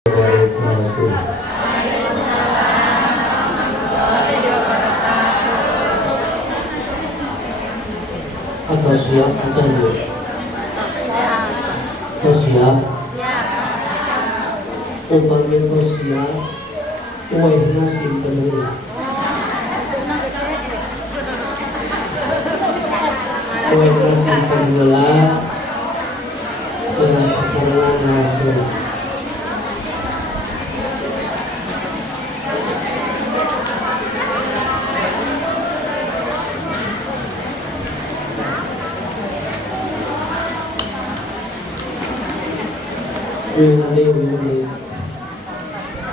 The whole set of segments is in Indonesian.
Atau siap saja? Atau siap? Upami atau siap? Kue nasi penuh. Kue nasi penuh. Dengan keseruan nasi.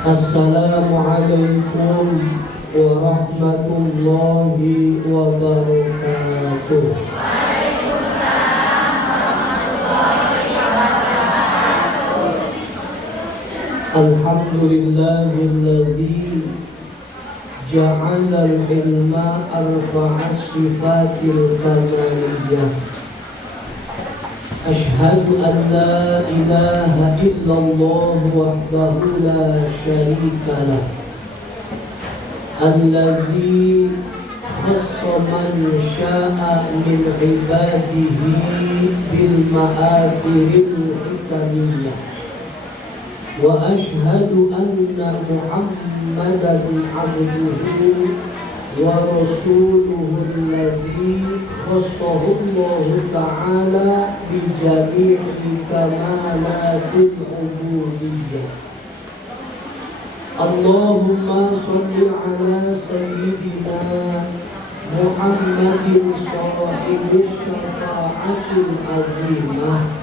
Assalamualaikum warahmatullahi wabarakatuh. Waalaikumsalam warahmatullahi wabarakatuh. Alhamdulillahilladzi ja'ala al-ilma arfa'a sifatil kamaliyah. Ashhadu an la ilaha illallah wahdahu la syarika lah. Alladzi khassa man syaa min ibadihi bil ma'athiril hikamiyah. Wa ashhadu anna Muhammadan abduhu wa rasuluhu alladzi khassahu Allah ta'ala bi jami'i kamalatil ubudiyyah. Allahumma shalli ala sayyidina Muhammadin sahibis syafa'atil azimah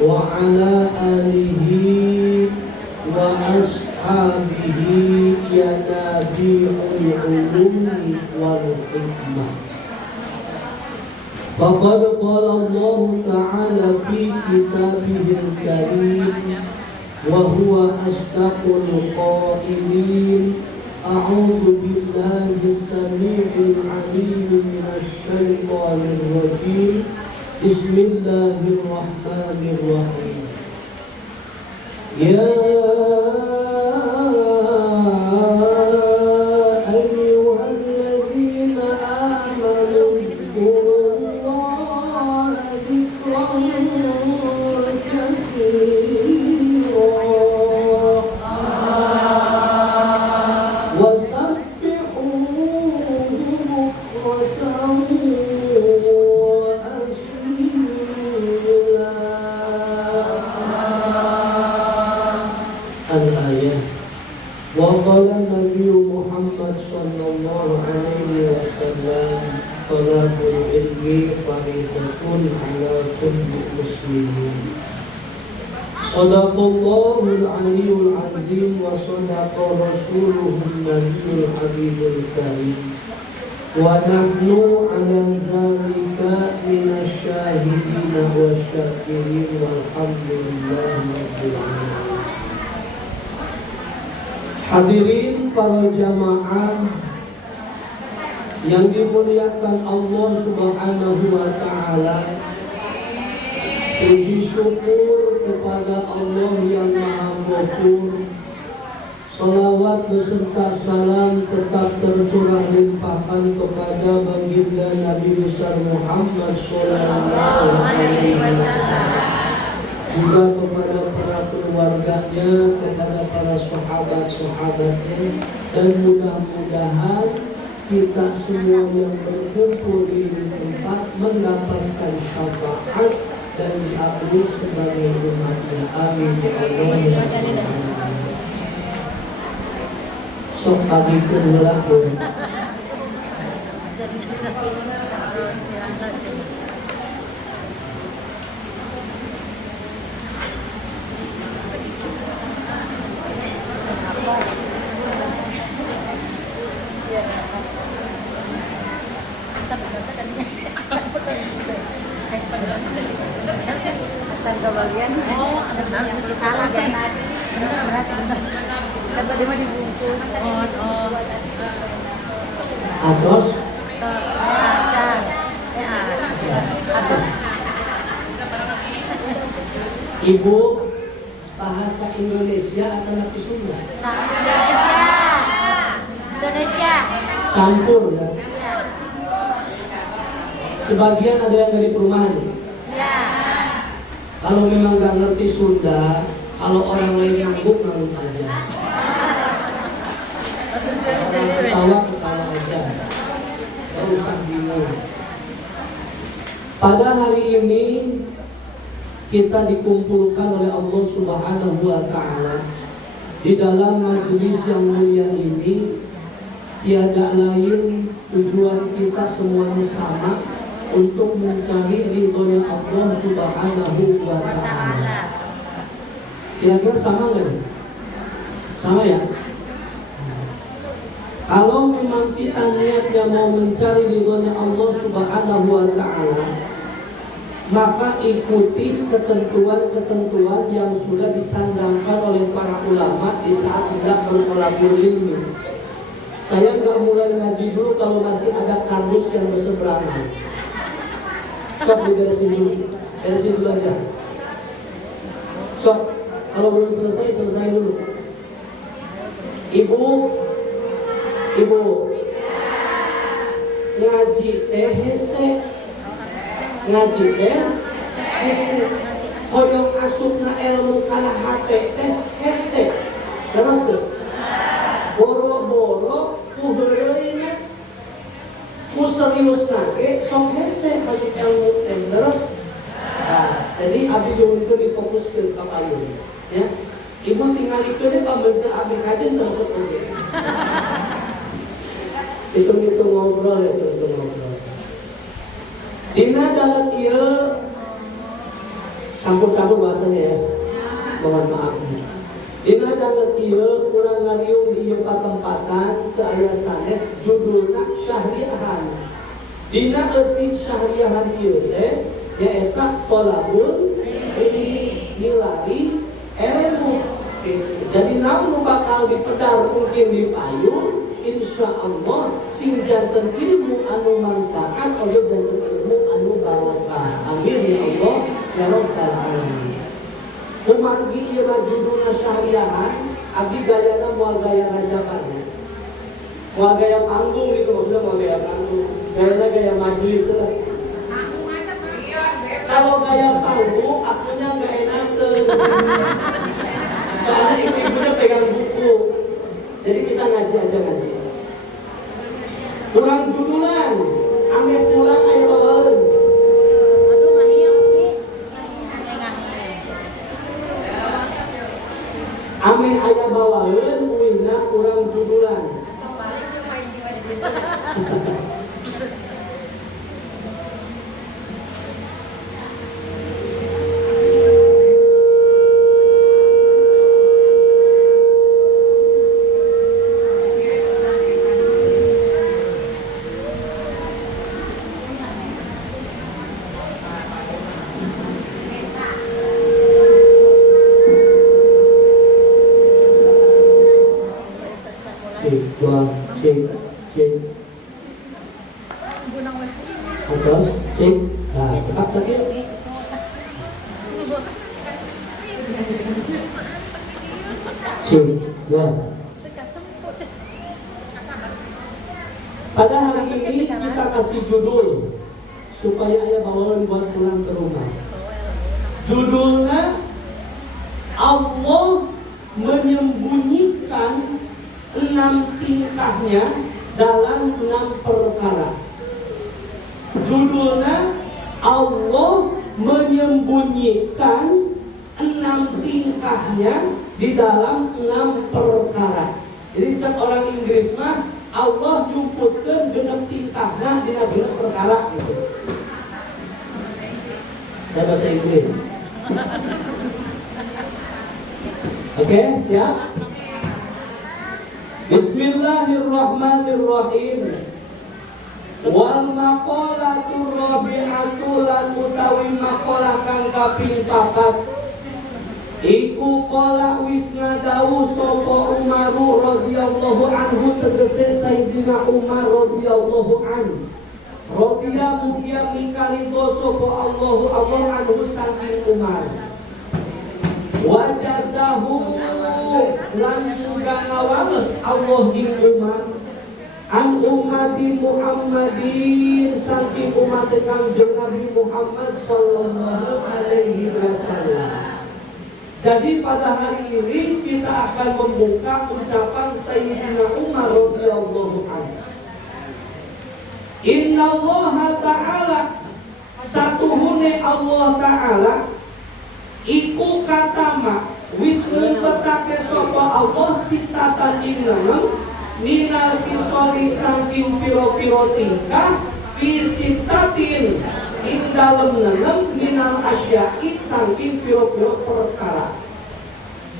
wa ala alihi wa ashabihi ya nabi'ul ulumi wal hikmah. Faqad qala Allah ta'ala fi kitabihil karim wa huwa asdaqul qailin. A'udzu billahi samii'il 'aliim minasy syaithaanir rajiim. Bismillahirrahmanirrahim. Ya ayyuhalladzina amanu dzkurullaha dzikran katsiran wasabbihuhu bukratan wa asila. Al-ayat. Wa qala Nabi Muhammad sallallahu alaihi wasallam, talabul ilmi faridatun ala kulli muslimin. Sadaqallahul aliyyul azim wa sadaqa rasuluhun nabiyul habibul karim. Wa nahnu ala dzalika minasy syahidin wasyakirin walhamdulillahi rabbil alamin. Hadirin para jamaah yang dimuliakan Allah Subhanahu wa ta'ala, puji syukur kepada Allah yang Maha Ghafur. Salawat beserta salam tetap tercurah limpahkan kepada baginda Nabi besar Muhammad sallallahu alaihi wasallam, juga kepada para keluarganya, kepada para sahabat-sahabatnya, dan mudah-mudahan kita semua yang berkumpul di tempat mendapatkan syafaat dan diakui sebagai umatnya. Amin ya Allah ya Rabbal. Sok pagi kedua pun. Kebagian masih salah kan? Dapat dia dibungkus. Atos. Atos. Ibu bahasa Indonesia atau napi Sunda? Indonesia. Indonesia. Campur ya. Ya. Sebagian ada yang dari perumahan. Ya. Kalau memang nggak ngerti Sunda, kalau orang lain ngangguk aja. Ketawa aja. Gak usah bingung. Pada hari ini kita dikumpulkan oleh Allah Subhanahu wa Ta'ala di dalam majelis yang mulia ini. Tiada lain tujuan kita semuanya sama, untuk mencari ridhonya Allah Subhanahu wa Ta'ala. Kira-kira sama nggak? Sama ya? Kalau memang kita niatnya mau mencari ridhonya Allah Subhanahu wa Ta'ala, maka ikuti ketentuan-ketentuan yang sudah disandangkan oleh para ulama di saat hendak bertolabul ilmi. Saya nggak mulai ngaji dulu kalau masih ada kardus yang berseberangan. Sok, beresin dulu aja. Sok, kalau belum selesai dulu. Ibu, ngaji teh hese, hoyong asupna ilmu kana hate teh hese, terus tuh, boro-boro kuheureuyna, ku serius nake sok hese masuk ilmu teh terus. Nah, jadi abdi itu difokuskeun ka payun, ya. Ibu tinggal itu deh pembentuk abdi kajen terus oke. Itu ngobrol. Dina dalam ieu campur-campur bahasanya ya. Mohon maaf. Dina dalam ieu urang ngariung di ieu patempatan teu aya sanes judulna syahriahan. Dina eusi syahriahan ieu teh nyaeta thalabul ilmi ilmu. Jadi namun bakal dipedar mungkin di payung. Insya Allah sing janten ilmu anu manfaat oleh janten ilmu anu barokah. Amin ya Allah ya Rabbal alamin. Kumargi ieu mah judulna syahriahan, abdi gayana moal gaya rajaban. Moal gaya panggung gitu, maksudnya moal gaya panggung. Gayana gaya majelis. Kalau gaya panggung akunya enggak enak tuh. Soalnya ibu-ibunya pegang buku. Jadi kita ngaji. Kurang judulan, ame pulang ayo bawain. Aduh ngahiyang nih. Ame aya bawain, uina kurang judulan. Cek. Terus cek. Nah, cepat lagi. Cek. Dua. Pada hari ini kita kasih judul supaya ayah bawaan buat pulang ke rumah. Judulnya Allah menyembunyikan 6 tingkahnya dalam 6 perkara. Judulnya Allah menyembunyikan 6 tingkahnya di dalam 6 perkara. Jadi cek orang Inggris mah Allah nyumputkeun 6 tingkahna dina 6 perkara gitu. Dan bahasa Inggris. Oke, siap? Bismillahirrahmanirrahim. Wal maqalatur rabi'atu lan utawi maqalah kang kaping 4 iku qala wis ngadawu sapa Umar radhiyallahu anhu, tegese Sayyidina Umar radhiyallahu anhu. Radhiya mugia mingkari sapa Allah anhu saking Umar. wajazahu lan juga ngawales Allah ing umat an ummati Muhammadin saking umat Kanjeng Nabi Muhammad sallallahu alaihi wasallam. Jadi pada hari ini kita akan membuka ucapan Sayyidina Umar radhiyallahu anhu. Innallaha ta'ala satuhune Allah ta'ala iku katama wis ngumpetake sapa Allah sitatan ing minal kisoli saking piro-piro tingkah fi sitatin ing dalem minal asyai saking piro-piro perkara.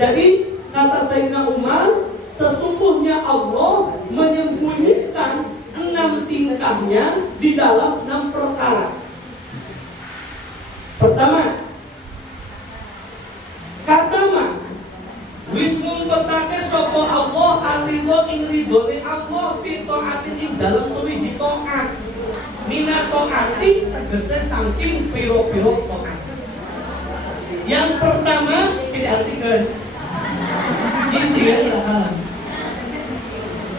Jadi kata Sayyidina Umar, sesungguhnya Allah menyembunyikan 6 tingkahnya di dalam 6 perkara. Pertama, katama wis ngumpetake sapa Allah al-ridho ing ridhone Allah fi taatin ing dalem suwiji taat. Mina taati tegese saking piro-piro taat. Yang pertama diartikan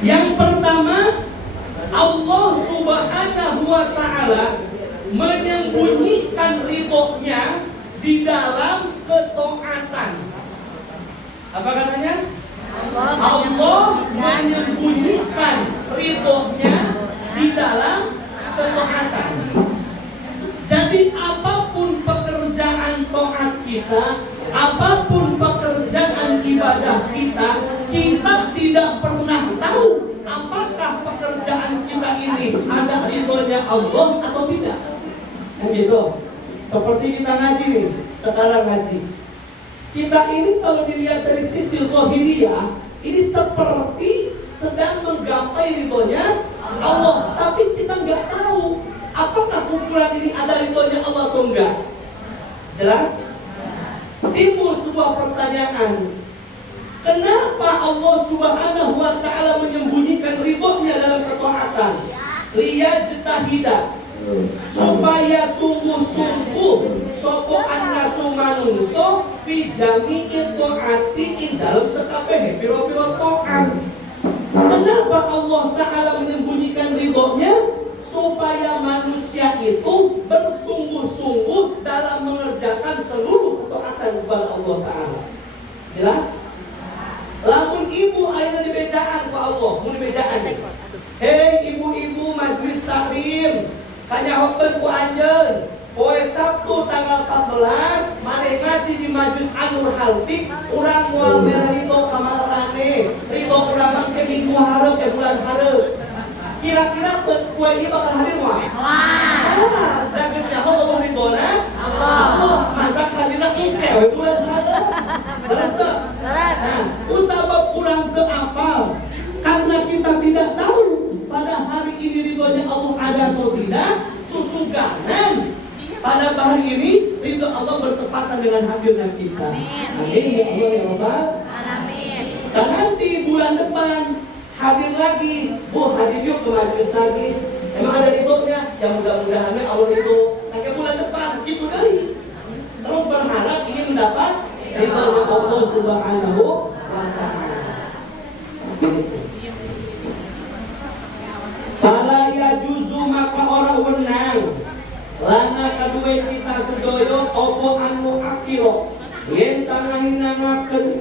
yang pertama, Allah Subhanahu wa ta'ala menyembunyikan ridhonya di dalam ketaatan. Apa katanya? Allah menyembunyikan ridhonya di dalam ketaatan. Jadi apapun pekerjaan taat kita, apapun pekerjaan ibadah kita, kita tidak pernah tahu apakah pekerjaan kita ini ada ridhonya Allah atau tidak. Begitu. Seperti kita ngaji nih, sekarang ngaji. Kita ini kalau dilihat dari sisi zahiriyah, ini seperti sedang menggapai ridhonya Allah, tapi kita nggak tahu apakah kumpulan ini ada ridhonya Allah atau enggak. Jelas? Timbul sebuah pertanyaan. Kenapa Allah Subhanahu wa ta'ala menyembunyikan ridhonya dalam ketaatan? Liyajtahida, supaya sungguh-sungguh sapa annasu manungsa fi jami'i taati ing dalam sekabeh pira-pira taat. Kenapa Allah Ta'ala menyembunyikan ridhonya? Supaya manusia itu bersungguh-sungguh dalam mengerjakan seluruh ketaatan kepada Allah Ta'ala. Jelas? Lamun ibu ayeuna dibejaan ku Allah, mun dibejaan. Hei ibu-ibu majelis taklim, kanyahokeun ku anjeun. Poe Sabtu tanggal 14 mane ngaji di Majelis Anur Haltik, urang moal mere ridho ka marane. Ridho urang mah ke minggu hareup ke bulan hareup. Kira-kira poe ieu bakal hadir moal? Wah, da geus nyaho Allah ridhona. Allah mantap hadirna engke we bulan hareup. Terus tuh. Nah, usabab kurang teu apal karena kita tidak tahu pada hari ini ridhonya Allah ada atau tidak. Susuganan pada hari ini ridho Allah bertepatan dengan hadirnya kita. Amin ya Allah ya Rabbal alamin. Dan nanti bulan depan hadir lagi, Bu hadir yuk ke majelis lagi. Emang ada ridhonya? Ya mudah-mudahan Allah ridho. Nanti bulan depan gitu deh. Terus berharap ingin mendapat ridho Allah Subhanahu wa ta'ala. Fala yajuzu maka orang wenang lana kadue kita sedoyo opo anu akiro yen tangahinangaken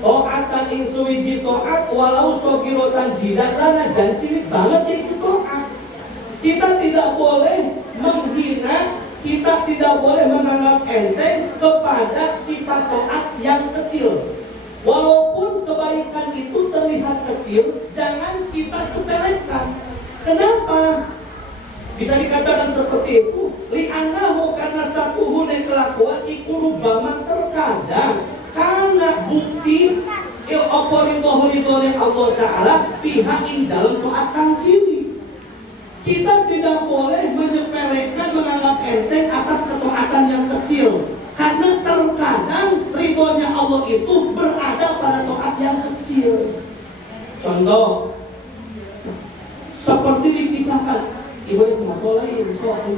taatan ing suwiji taat walau sogirotan jidat lana janji banget itu taat. Kita tidak boleh menghina, kita tidak boleh menganggap enteng kepada sifat taat yang kecil. Walaupun kebaikan itu terlihat kecil, jangan kita sepelekan. Kenapa? Bisa dikatakan seperti itu. Li'annahu karena satuhune kelakuan iku rubama terkadang karena bukti apa ridho-ridhone Allah Ta'ala pihak ing dalam taat kang ciri. Kita tidak boleh menyepelekan menganggap enteng atas ketaatan yang kecil. Karena terkadang ridhonya Allah itu berada pada taat yang kecil. Contoh seperti dikisahkan ibu itu matolai soal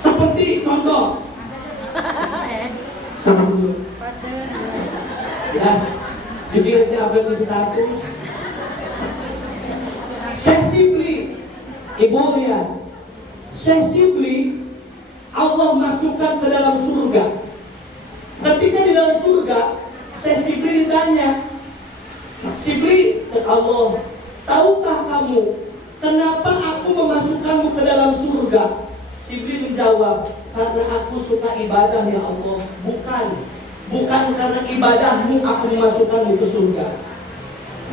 Seperti contoh. Sama dulu. Ya, di sini apa di status? Sensibly, ibu lihat. Sensibly, Allah masukkan ke dalam surga. Ketika di dalam surga, sensibly ditanya, Sibli, cek Allah, tahukah kamu kenapa aku memasukkanmu ke dalam surga? Sibli menjawab, karena aku suka ibadah ya Allah. Bukan karena ibadahmu aku memasukkanmu ke surga.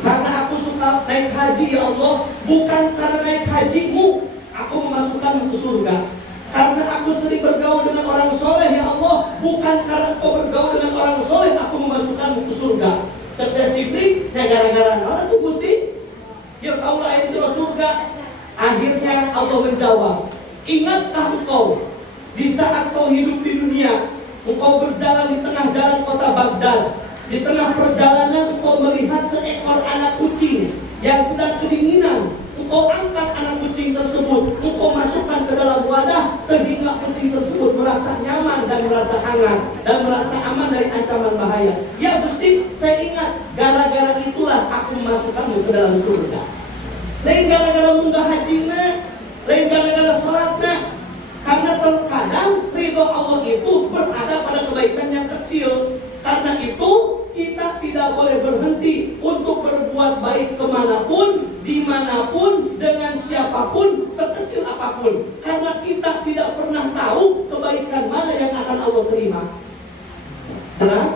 Karena aku suka naik haji ya Allah. Bukan karena naik hajimu aku memasukkanmu ke surga. Karena aku sering bergaul dengan orang soleh ya Allah. Bukan karena kau bergaul dengan orang soleh aku memasukkanmu ke surga. Cek saya Sibli, ya gara-gara orang tuh Gusti, ya kau lah itu surga. Akhirnya Allah menjawab, ingatkah engkau di saat kau hidup di dunia, engkau berjalan di tengah jalan kota Baghdad, di tengah perjalanan engkau melihat seekor anak kucing yang sedang kedinginan. Engkau angkat anak kucing tersebut, engkau masukkan ke dalam wadah sehingga kucing tersebut merasa nyaman dan merasa hangat dan merasa aman dari ancaman bahaya. Ya Gusti, saya ingat, gara-gara itulah aku memasukkanmu ke dalam surga. Lain gara-gara munggah hajinya, lain gara-gara sholatnya. Karena terkadang ridho Allah itu berada pada kebaikan yang kecil. Karena itu kita tidak boleh berhenti untuk berbuat baik kemanapun, dimanapun, dengan siapapun, sekecil apapun. Karena kita tidak pernah tahu kebaikan mana yang akan Allah terima. Jelas?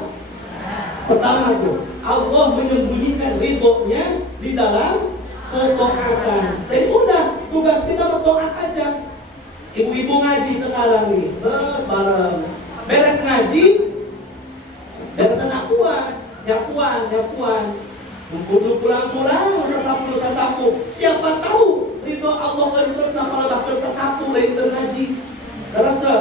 Pertama tuh, Allah menyembunyikan ridhonya di dalam ketaatan. Jadi udah, tugas kita bertoat aja. Ibu-ibu ngaji sekarang nih, terus bareng beres ngaji, beresan akuan, nyapuan, pulang, usah sapu. Siapa tahu ridho Allah kan pernah kalau bakal sapu lain ngaji. Terus tuh.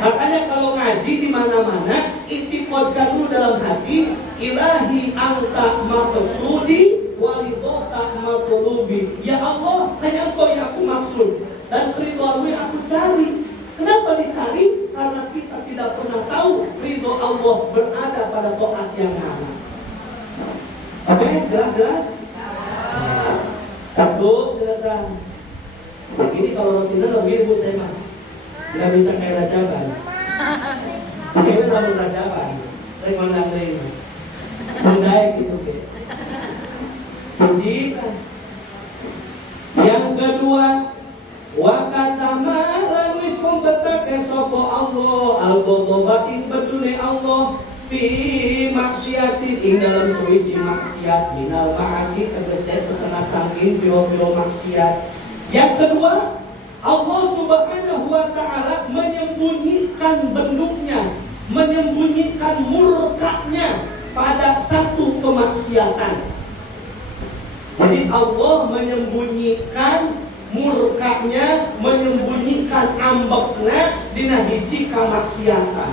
Makanya kalau ngaji di mana-mana, i'tiqadkan dulu dalam hati, ilahi anta maqsudi wa ridhaka maqlubi. Ya Allah, hanya Engkau yang aku maksud dan keridhoanmu yang aku cari. Kenapa dicari? Karena kita tidak pernah tahu ridho Allah berada pada taat yang mana. Oke, jelas? Satu, silakan. Ini kalau rutinnya lebih ibu saya mah nggak bisa kayak rajaban. Ini lalu rajaban. Saya mandang ini. Sendai gitu kayak. Puji. Yang kedua, wa katama lan wis kumpetake sapa Allah al-ghadabatin bedune Allah fi maksiatin ing dalam suwiji maksiat minal ma'asi tegese setengah saking piro-piro maksiat. Yang kedua, Allah Subhanahu wa ta'ala menyembunyikan bentuknya, menyembunyikan murkanya pada satu kemaksiatan. Jadi Allah menyembunyikan murkanya, menyembunyikan ambekna dina hiji kamaksiatan.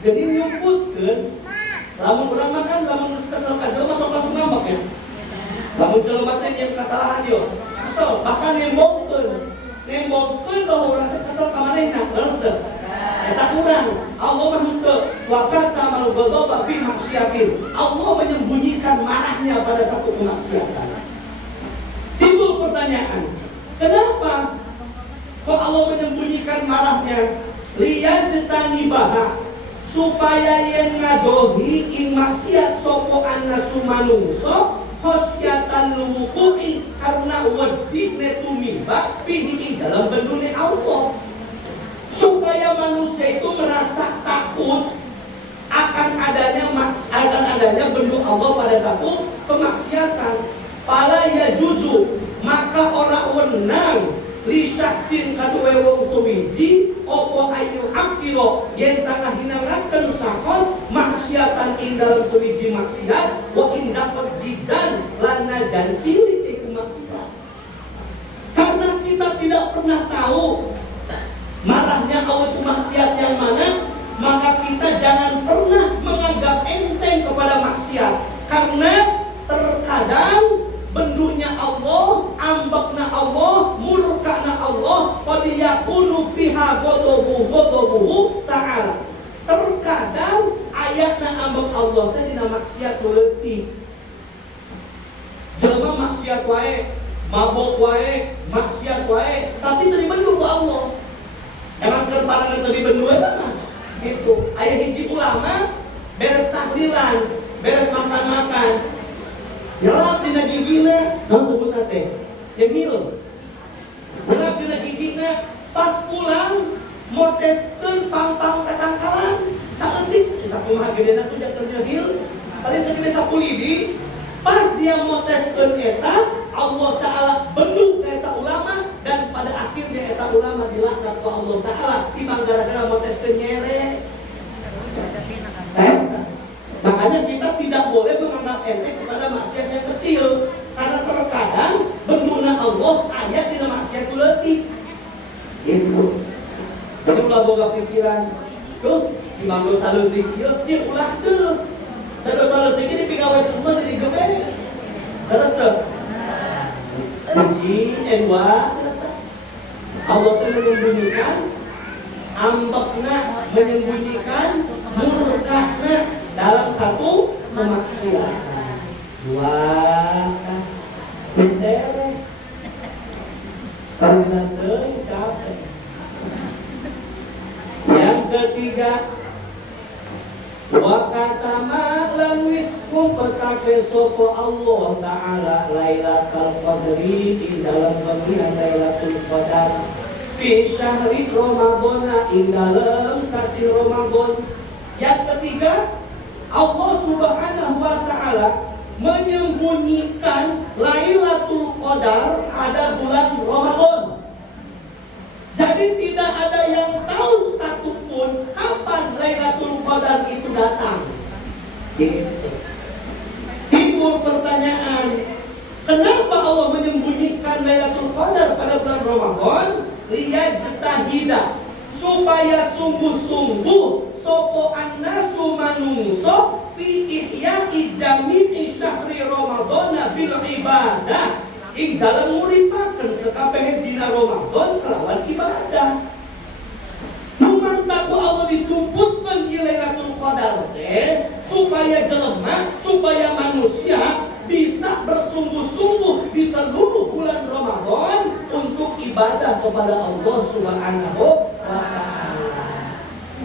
Jadi nyumputkeun lamun urang makan lamun kesel ka jelema sok langsung ngambek ya. Lamun jelema teh yang kesalahan yo, kesel bahkan nembongkeun bahwa urang teh kesel ka manehna, leres teh. Eta urang, Allah mah henteu wa katamal ghadaba fi maksiatin. Allah menyembunyikan marahnya pada satu kemaksiatan. Timbul pertanyaan, kenapa kok Allah menyembunyikan marahnya? Liyajtanibaha, supaya yen ngadohi ing maksiat sapa annasu manungsa khosyatan luqu'i karena wedine tumimba pihi ing dalam bendune Allah. Supaya manusia itu merasa takut akan adanya bentuk Allah pada satu kemaksiatan. Pala ya juzu, maka ora wenang li syaksin kaduwe wong suwiji opo ayu akiro yen tangah hinangaken sakos maksiatan ing dalam suwiji maksiat wa indah perjidan lan najan cilik iku maksiat. Karena kita tidak pernah tahu marahnya Allah itu maksiat yang mana, maka kita jangan pernah menganggap enteng kepada maksiat. Karena terkadang bentuknya Allah qad yakunu fiha ghadabuhu ta'ala. Terkadang ayatna ambek Allah teh dina maksiat leutik. Jelema maksiat wae, mabok wae, maksiat wae, tapi teu dibendu ku Allah. Emang keur parangan teu dibendu eta mah. Gitu. Aya hiji ulama beres tahlilan, beres makan-makan. Nyelap dina gigina, naon sebutna teh? Nyengil. Nyelap dina gigina, pas pulang moteskeun pang-pang katangkalan. Saeutik sakumaha gedena tuh jak nyengil. Kali segede 10 lidi. Pas dia moteskeun eta, Allah Ta'ala bendu ka eta ulama dan pada akhirnya eta ulama dilaknat ku Allah Ta'ala timbang gara-gara moteskeun nyere. Makanya kita tidak boleh menganggap enteng kepada maksiat yang kecil, karena terkadang benduna Allah ayat dina maksiat leutik. Gitu. Jadi ulah boga pikiran, tuh timbang dosa leutik ieu ulah teu. Dan dosa leutik ini pigawai terus mah jadi gede. Terus tuh. Puji enwa Allah itu menyembunyikan ambekna, menyembunyikan murkahna dalam satu kemaksiatan. Dua bentere karena capek. Yang ketiga, wa katama lan wis ngumpetake sapa Allah Ta'ala Lailatul Qadri di dalam pemilihan Lailatul Qadar fi syahri Ramadhan ing dalam sasi Ramadan. Yang ketiga, Allah Subhanahu wa Ta'ala menyembunyikan Lailatul Qadar pada bulan Ramadan. Jadi tidak ada yang tahu satupun kapan Lailatul Qadar itu datang. Timbul pertanyaan, kenapa Allah menyembunyikan Lailatul Qadar pada bulan Ramadan? Liyajtahida, supaya sungguh-sungguh sopo annasu manungso fi ihya'i jami'i syahri Ramadhan bil ibadah. Ing dalam muripakeun sakabeh dina Ramadan kelawan ibadah. Lumantaku Allah disumputkeun ieu Lailatul Qadar teh supaya jelema, supaya manusia bisa bersungguh-sungguh di seluruh bulan Ramadan untuk ibadah kepada Allah Subhanahu wa Ta'ala.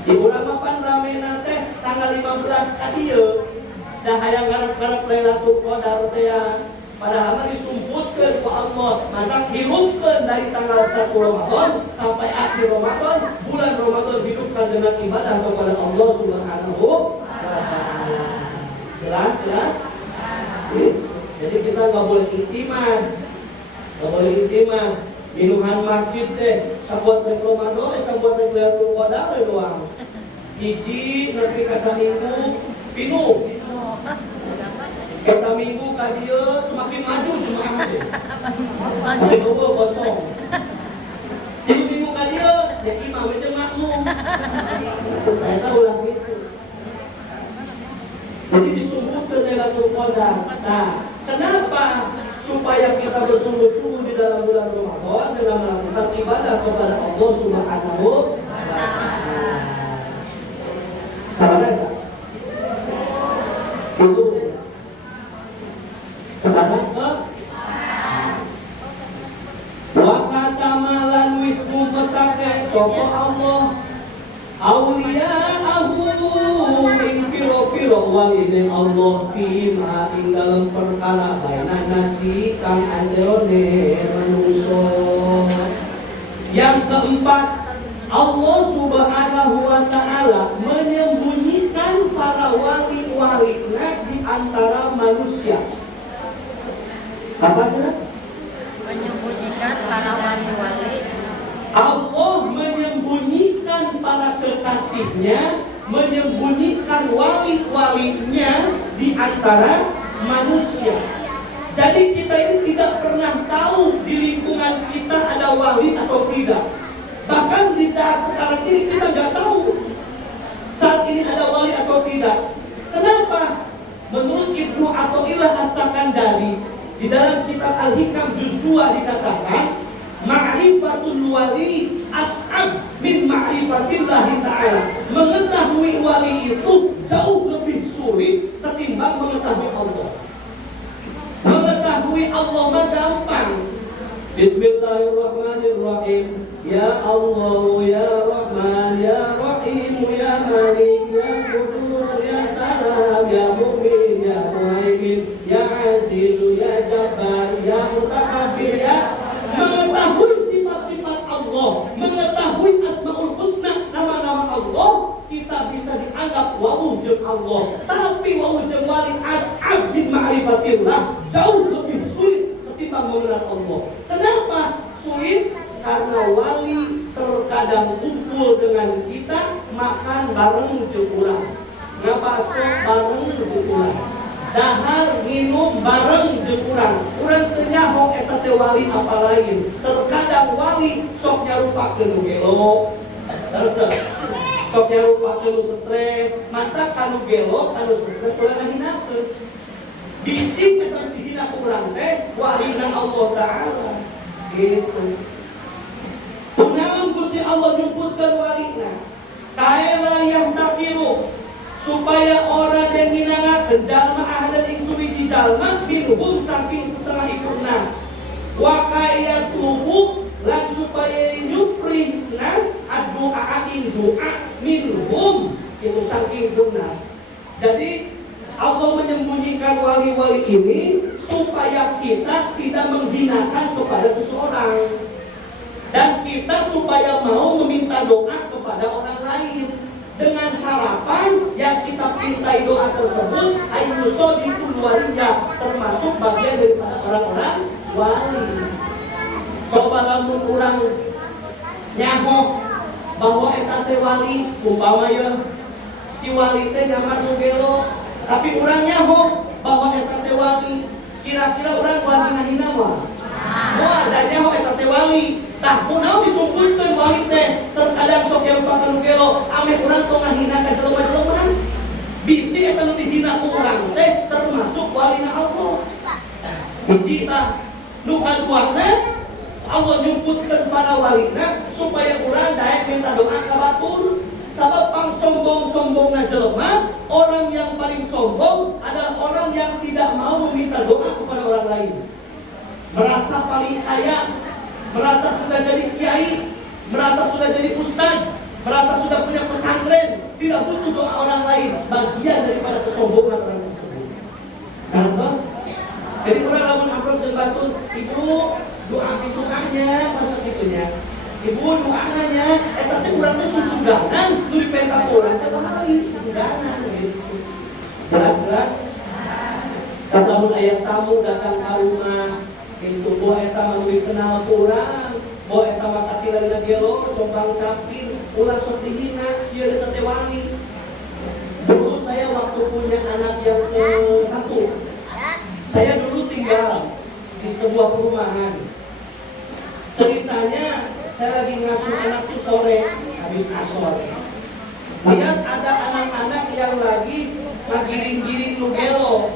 Di urang mapan ramena teh tanggal 15 ka dieu. Da hayang ngarep-ngarep Lailatul Qadar teh ya. Padahal disumputkeun ku Allah, maka hirupkeun dari tanggal 1 Ramadan sampai akhir Ramadan, bulan Ramadan hidupkan dengan ibadah kepada Allah Subhanahu wa Ta'ala. Jelas? Jadi kita nggak boleh iktiman, minuman masjid deh, sabuat rek Ramadan, sabuat rek Lailatul Qadar doang. Hiji nanti kasaminggu pinu. Kasaminggu ka dieu semakin maju jemaah teh. Makin eueuh kosong. Jadi minggu ka dieu ya imam we jeung makmum. Eta ulah gitu. Jadi disumputkeun Lailatul Qadar. Nah, kenapa? Supaya kita bersungguh-sungguh di dalam bulan Ramadan dalam melakukan ibadah kepada Allah Subhanahu wa Ta'ala. Sabar aja. Itu sekarang ke wa katamalan wis ngumpetake sapa Allah auliya'ahu ing piro-piro waline Allah fima ing dalam perkara baina nasi kang anjeune manungso. Yang keempat, Allah Subhanahu wa Ta'ala menyembunyikan para wali-walinya di antara manusia. Apa sih? Menyembunyikan para wali-wali. Allah menyembunyikan para kekasihnya, menyembunyikan wali-walinya di antara manusia. Jadi kita ini tidak pernah tahu di lingkungan kita ada wali atau tidak. Bahkan di saat sekarang ini kita nggak tahu saat ini ada wali atau tidak. Kenapa? Menurut Ibnu Athaillah As-Sakandari di dalam kitab Al-Hikam juz 2 dikatakan ma'rifatul wali wali itu jauh lebih sulit ketimbang mengetahui Allah. Mengetahui Allah mah gampang. Bismillahirrahmanirrahim. Ya Allah, ya Rahman, ya Rahim, ya Malik, ya Qudus, ya Salam, ya Mu'min, ya Muhaimin, ya Aziz, ya Jabbar, ya Mutakabbir, ya. Mengetahui sifat-sifat Allah, mengetahui Asmaul Husna, nama-nama Allah, kita bisa dianggap wawujud Allah. Tapi wawujud wali as'ab bin ma'rifatillah jauh lebih sulit ketimbang mengenal Allah. Kenapa sulit? Karena wali terkadang kumpul dengan kita, makan bareng jeung urang, ngabaso bareng jeung urang, dahar minum bareng jeung urang. Urang teu nyaho eta teh wali apa lain. Terkadang wali sok nyarupakeun nu gelo, terus sok nyarupakeun nu stres, mata kanu gelo kanu stres urang ngahinakeun. Bisi eta dihina urang teh walina Allah Ta'ala. Gitu. Kunaon Gusti Allah nyebutkeun walina? Kaela yang takiru, supaya orang yang nginangakeun jalma ahad ing suwiji jalma minhum saking setengah ikut nas. Wa kayat lubu lan supaya nyupri nas ad-du'a ing doa minhum itu saking nas. Jadi Allah menyembunyikan wali-wali ini supaya kita tidak menghinakan kepada seseorang. Dan kita supaya mau meminta doa kepada orang lain dengan harapan yang kita pintai doa tersebut ayyusodikul waliyah, termasuk bagian daripada orang-orang wali. Coba lamun urang nyaho bahwa eta teh wali, umpama ya si wali teh nyamar nu gelo, tapi urang nyaho bahwa eta teh wali, kira-kira urang wali ngahina moal? Moal da nyaho eta teh wali. Tah kunaon disumpulkeun wali teh terkadang sok nyarupakeun gelo, ame urang tong ngahina ka jelema-jelema. Bisi eta nu dihina ku urang teh termasuk walina Allah. Hiji tah, nu kaduana Allah nyumputkeun para walina supaya urang daek minta doa ka batur. Sabab pang sombong-sombongna jelema, orang yang paling sombong adalah orang yang tidak mau meminta doa kepada orang lain. Merasa paling kaya, merasa sudah jadi kiai, merasa sudah jadi ustaz, merasa sudah punya pesantren, tidak butuh doa orang lain, bagian daripada kesombongan orang tersebut. Kantos, jadi orang lamun amplop jeung batur, ibu doa doanya maksud itunya. Ibu doanya, eta teh urang teh susudanan, nu dipenta urang teh kali susudanan gitu. Jelas-jelas. Lamun aya tamu datang ka rumah, itu boh eta mah kenal urang, boh eta mah katilana gelo, combang capir, ulah sok dihina, sieun eta teh wali. Dulu saya waktu punya anak yang ke-1, saya dulu tinggal di sebuah perumahan. Ceritanya saya lagi ngasuh anak tuh sore habis asor. Lihat ada anak-anak yang lagi giring-giring nu gelo.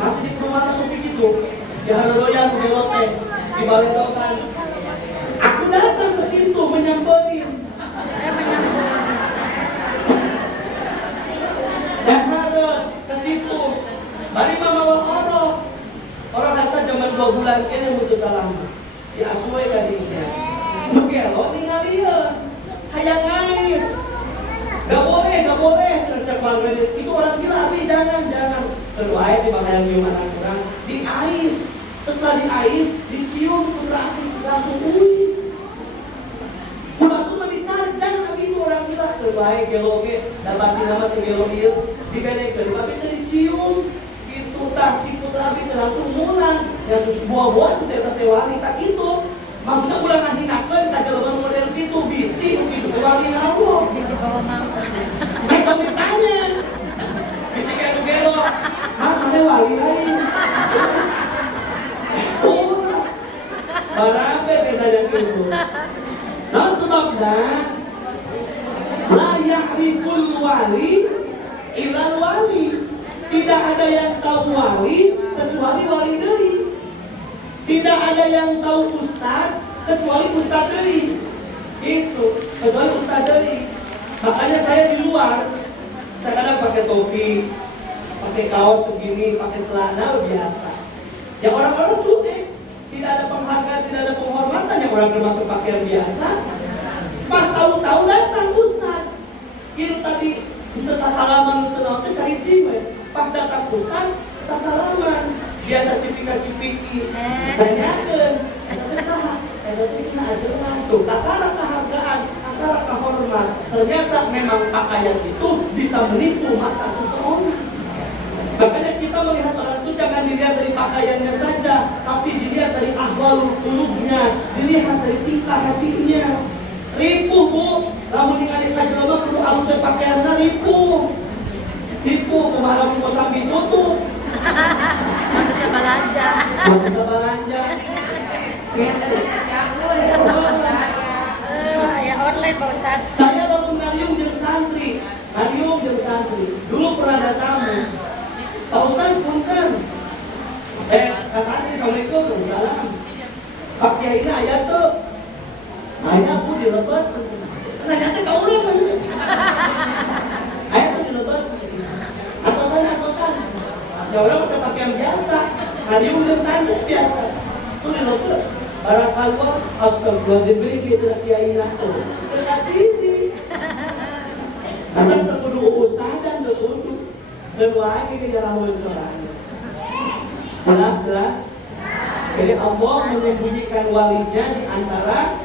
Masih di perumahan seperti itu. Ya doyan gelo teh dibaledokan. Aku datang ke situ menyamperin. Dan ada ke situ. Bari mama orang harta zaman 2 bulan kene mutu salam. Ya asuwe ka dinya. Mengelo ningalieun. Hayang ngais. Gak boleh cek banget. Itu orang gila sih, jangan. Kedua ayat di bawah yang nyium anak kurang di ais. Setelah di ais, dicium berarti langsung uwi. Kumaha mah dicari, jangan abi itu orang gila. Kedua ayat gelo ge, dapati nama teh gelo ieu, dibenekeun tapi teh dicium. Itu tah si putra abi teh langsung mulang. Ya susu buah-buah teh teh wali tak kitu. Maksudnya ulah ngahinakeun ka jelema model kitu bisi kitu wali Allah. Bisi di bawah mangkok. Nek kami tanya. Bisi kayak tu gelo. Mana wali lain? Oh. Barabe kita jadi itu. Nah sebabnya la ya'riful wali ilal wali. Tidak ada yang tahu wali kecuali wali deui. Tidak ada yang tahu ustaz kecuali ustaz deui. Itu, kecuali ustaz deui. Makanya saya di luar topi, pakai kaos segini, pakai celana biasa. Ya orang-orang cuek, tidak ada penghargaan, tidak ada penghormatan, yang orang berpakai pakaian biasa. Pas tahu-tahu datang Ustaz. Itu tadi untuk sasalaman untuk nanti cari cimet. Pas datang Ustaz, sasalaman. Biasa cipika-cipiki. Tanyakan, ada saha, ada tisna aja lah. Tuh, antara kehargaan, antara kehormat. Ternyata memang pakaian itu bisa menipu mata seseorang. Makanya kita melihat orang itu jangan dilihat dari pakaiannya saja, tapi dilihat dari ahwalul qulubnya, dilihat dari tingkah hatinya. Ripuh bu, lamun ningali ka jelema kudu alus pakaianna ripuh. Ripuh kumaha mun sambil tutup. Bisa belanja. Bisa belanja. Ya online Pak Ustaz. Saya lamun ngariung jeung santri, Dulu pernah ada tamu. Pak Ustaz punten. Kak santri, Assalamualaikum, waalaikumsalam. Pak Kiai na aya tuh. Aya aku dilebat. Nanya teh ka urang mah. Aya aku dilebat. Atosan. Ya orang pakai pakaian biasa. Ngariung jeung santri biasa. Tuh dilebat. Barang kalwa, astagfirullahaladzim, beri dia sudah kiai na tuh. Terkaciri. Karena terkudu ustaz dan terkudu. Dan wahai ke dalam suaranya. Jelas. Jadi Allah menyembunyikan walinya di antara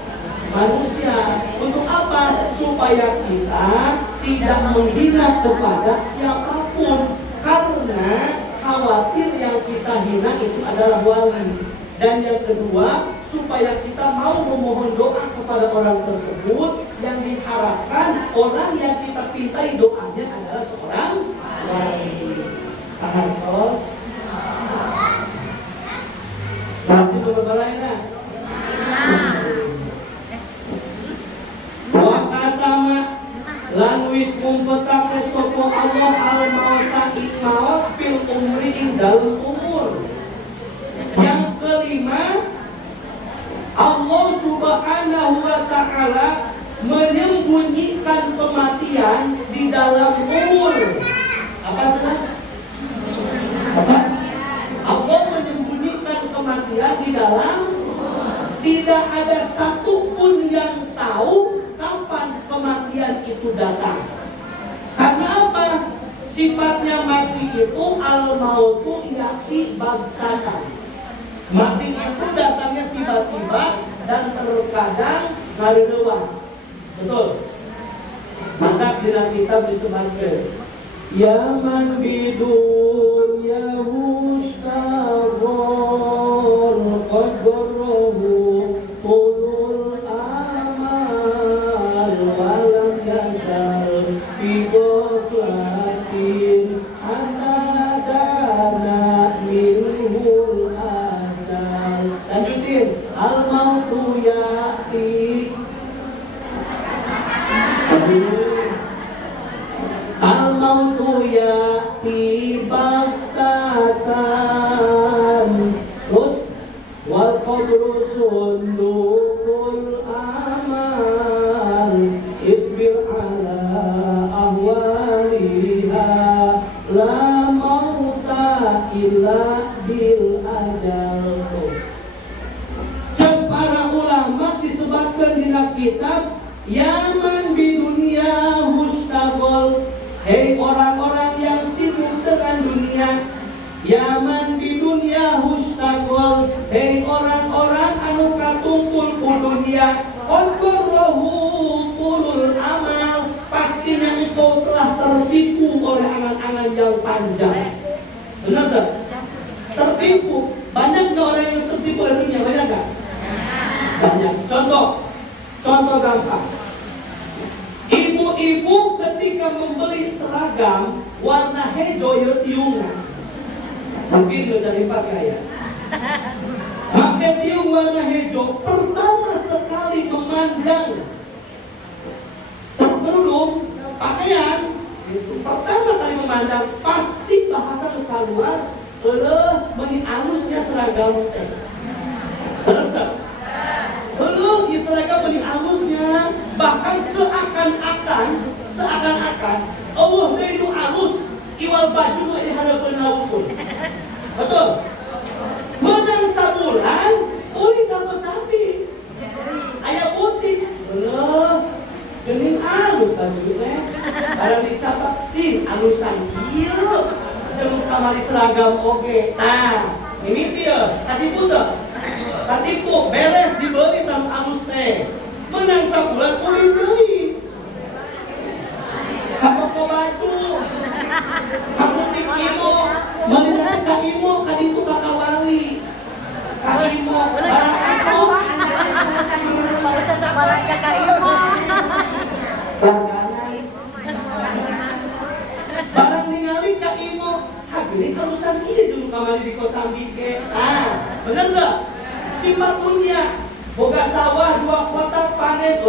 manusia. Untuk apa? Supaya kita tidak menghina kepada siapapun. Karena khawatir yang kita hina itu adalah wali. Dan yang kedua, supaya kita mau memohon doa kepada orang tersebut, yang diharapkan orang yang kita pintai doanya adalah seorang wali. Tahan tos. Nanti beberapa lainnya. Wa katama lan wis kumpetake sapa Allah al mauta maut fil umri ing dalem umur. Yang kelima, Allah Subhanahu wa ta'ala menyembunyikan kematian di dalam umur. Apa saudara? Apa? Allah menyembunyikan kematian di dalam. Tidak ada satupun yang tahu kapan kematian itu datang. Karena apa? Sifatnya mati itu al-mautu yati baghtatan. Mati itu datangnya tiba-tiba dan terkadang ngalirewas. Betul. Maka bila kita disebutkan ya man bidun ya mustagol qadruhu tulul amal walam yasal fi ghaflatin anadana minhul lanjutin al-mautu ya'ti al-mautu ya'ti baghtatan terus wal qadru sundukul amal isbir ala ahwaliha la mauta illa bil ajal. Para ulama disebutkan di kitab Yaman bidunya mustagol. Hei orang-orang yang sibuk dengan dunia. Yaman bidunya mustagol. Hei orang-orang anu katungkul ku dunia. Qadruhu tulul amal. Pastinya engkau telah tertipu oleh angan-angan yang panjang. Benar tak? Tertipu. Banyak nggak orang yang tertipu oleh dunia? Banyak nggak? Banyak. Contoh gampang. Ibu-ibu ketika membeli seragam warna hijau ya tiungan. Mungkin lo cari pas kaya. Pakai tiung warna hijau pertama sekali memandang terkerudung pakaian itu pertama kali memandang pasti bahasa keluar meni alusnya seragam teh. Terus belum seragam meni alusnya, bahkan seakan-akan Allah itu alus jual baju ini hadapan laukun. Betul. Menang sabulan, uli kamu sapi. Ayah putih. Bener. Gening alus bajunya. Barang dicapak, alusan iya. Jemuk kamari seragam oke. Nah, ini dia. Tadi putar. Tadi po beres dibeli tam alus teh. Menang sabulan uli beli. Kamu ke baju. Kamu tik imo. Melihat ka imo kan itu kakak wali. Kak imo barang asok. Pak Ustaz coba aja Kak Imo. Barang ningali Kak Imo, habis terusan iya dulu kamari di Kosambi ke. Bener nggak? Sifat punya, boga sawah 2 kotak panen,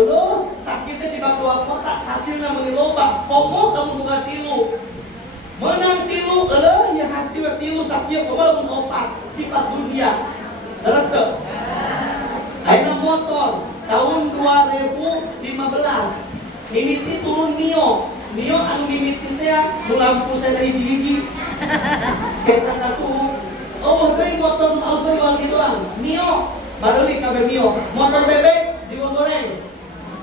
sakitnya di 2 kotak hasilnya meniloba. Komo kamu boga tilu, menang tilu, ya hasilnya tilu sakit kembali mengopat. Sifat dunia, terus tuh. Aina motor tahun 2015, mimiti turun Mio anu mimiti teh nu lampu saya dari hiji-hiji. Kayak satu, dari motor harus beli wangi doang. Mio, baru nih kabel Mio. Motor bebek digoreng.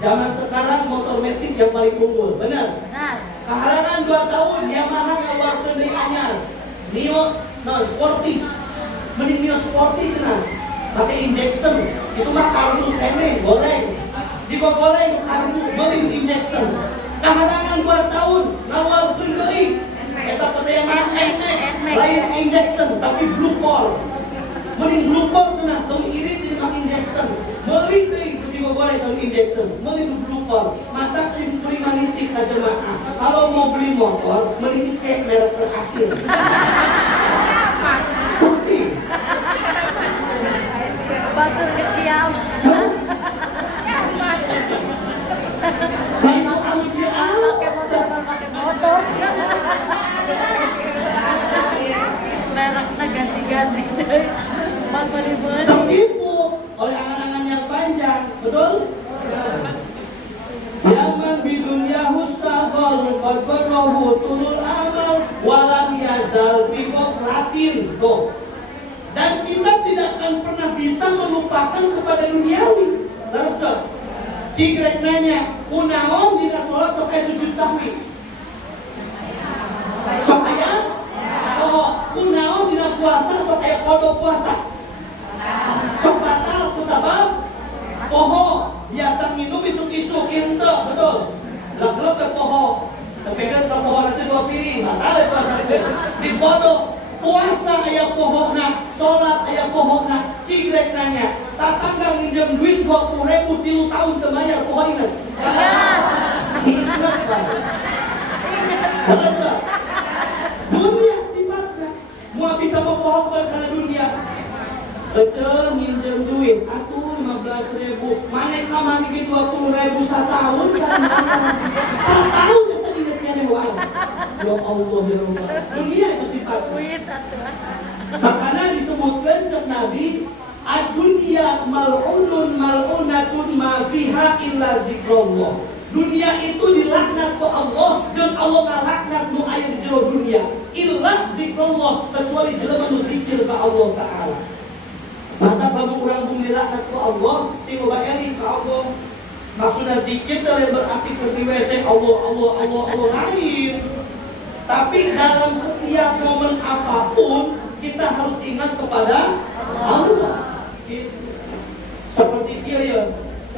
Zaman sekarang motor metik yang paling unggul, benar? Benar. Kaharangan 2 tahun Yamaha ngeluarkeun deui anyar. Mio, sporty. Mending Mio sporty cenah. Pakai injection, itu mah kartu kene goreng. Digoreng kartu beli injection. Kaharangan 2 tahun ngaluarkeun deui. Eta teh yang lain injection tapi blue ball. Mending blue ball cenah tong irit di injection. Meuli deui digoreng tong injection. Meuli blue ball. Mata simpuri manitik ka jemaah. Kalau mau beli motor, mending kayak merek terakhir. Pusing. Batur geus kiamat. Main harus dia Pakai motor. Mereknya ganti-ganti deh. Mani-mani. tertipu oleh angan-angan yang panjang, betul? Yaman bidunya hustaqal qad barahu tulul amal walam yazal bi ghaflatin. Dan kita tidak akan pernah bisa melupakan kepada duniawi. Terus tuh, Cigrek nanya, kunaon dina sholat sok aya sujud sahwi? Sok aya? Kunaon dina puasa sok aya qada puasa? Sok batal kusabab? Poho, biasa minum isuk-isuk henteu, betul? Lak-lak ke poho. Tapi kan ke poho nanti 2 piring, batal ya puasa di kodok. Puasa aya pohona, sholat aya pohona. Cigrek nanya, tatangga minjem duit 20.000 3 tahun kebayar poho ingat? Ingat Pak. Terus dunia sifatnya mau bisa mempohokan karena dunia. Ece minjem duit, atuh 15.000. Mana kamari di 20.000 setahun? Setahun kita ingatnya dewa. Ya Allah ya Allah. Dunia itu sifat. Duit atuh. Makanya disebutkan cek Nabi, ad-dunya mal'unun mal'unatun ma fiha illa dzikrullah. Dunia itu dilaknat ku Allah, jeung Allah ngalaknat nu aya di jero dunia. Illa dzikrullah, kecuali jelema nu zikir ka Allah Ta'ala. Maka bagi orang pun dilaknat ku Allah, si ngobaeli ka Allah. Maksudnya zikir teh berarti pergi WC Allah lain. Tapi dalam setiap momen apapun kita harus ingat kepada Allah. Seperti dia ya,